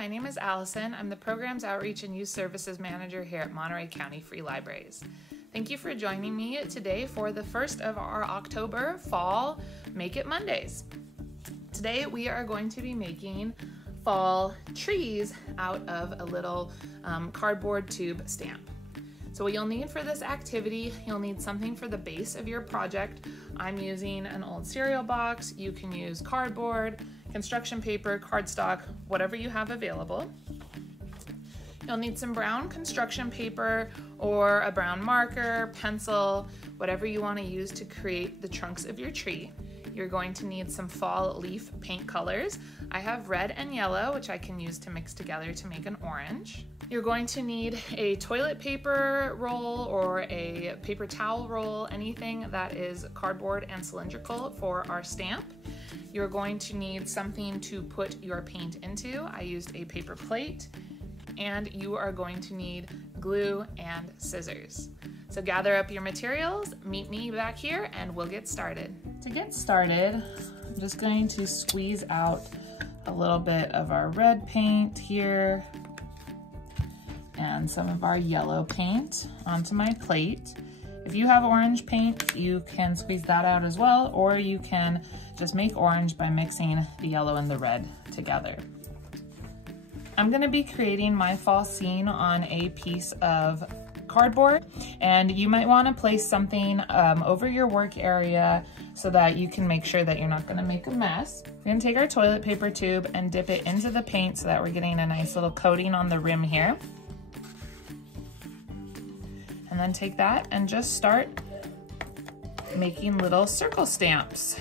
my name is Allison. I'm the Programs Outreach and Youth Services Manager here at Monterey County Free Libraries. Thank you for joining me today for the first of our October Fall Make It Mondays. Today we are going to be making fall trees out of a little cardboard tube stamp. So what you'll need for this activity, you'll need something for the base of your project. I'm using an old cereal box. You can use cardboard, construction paper, cardstock, whatever you have available. You'll need some brown construction paper or a brown marker, pencil, whatever you want to use to create the trunks of your tree. You're going to need some fall leaf paint colors. I have red and yellow, which I can use to mix together to make an orange. You're going to need a toilet paper roll or a paper towel roll, anything that is cardboard and cylindrical for our stamp. You're going to need something to put your paint into. I used a paper plate, and you are going to need glue and scissors. So gather up your materials, meet me back here, and we'll get started. To get started, I'm just going to squeeze out a little bit of our red paint here and some of our yellow paint onto my plate. If you have orange paint, you can squeeze that out as well, or you can just make orange by mixing the yellow and the red together. I'm gonna be creating my fall scene on a piece of cardboard, and you might wanna place something over your work area so that you can make sure that you're not gonna make a mess. We're gonna take our toilet paper tube and dip it into the paint so that we're getting a nice little coating on the rim here. And then take that and just start making little circle stamps.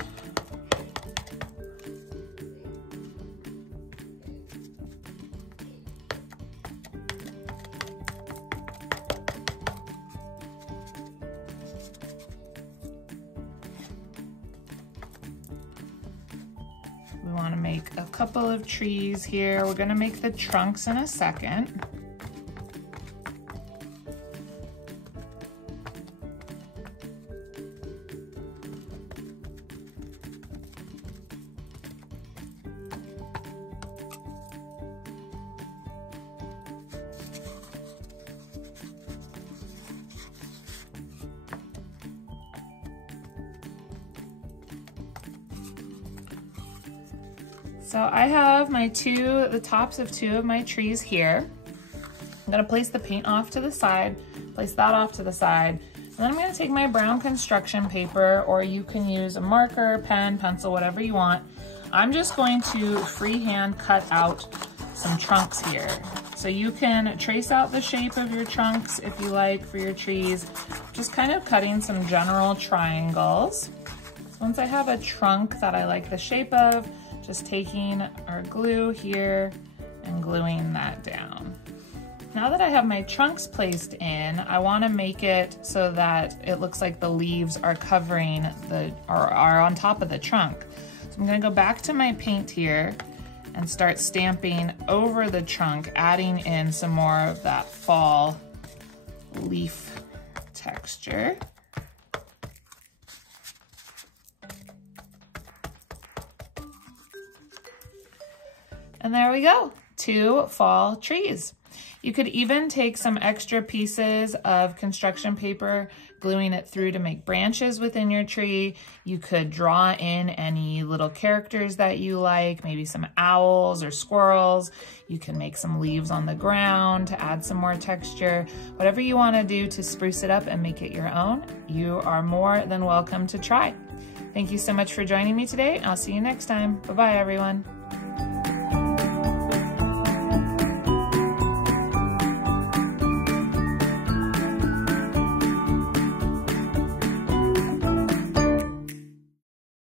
We want to make a couple of trees here. We're going to make the trunks in a second. So I have the tops of two of my trees here. I'm gonna place the paint off to the side, place that off to the side, and then I'm gonna take my brown construction paper, or you can use a marker, pen, pencil, whatever you want. I'm just going to freehand cut out some trunks here. So you can trace out the shape of your trunks if you like for your trees, just kind of cutting some general triangles. Once I have a trunk that I like the shape of, just taking our glue here and gluing that down. Now that I have my trunks placed in, I want to make it so that it looks like the leaves are covering are on top of the trunk. So I'm going to go back to my paint here and start stamping over the trunk, adding in some more of that fall leaf texture. And there we go, 2 fall trees. You could even take some extra pieces of construction paper, gluing it through to make branches within your tree. You could draw in any little characters that you like, maybe some owls or squirrels. You can make some leaves on the ground to add some more texture. Whatever you want to do to spruce it up and make it your own, you are more than welcome to try. Thank you so much for joining me today. I'll see you next time. Bye-bye, everyone.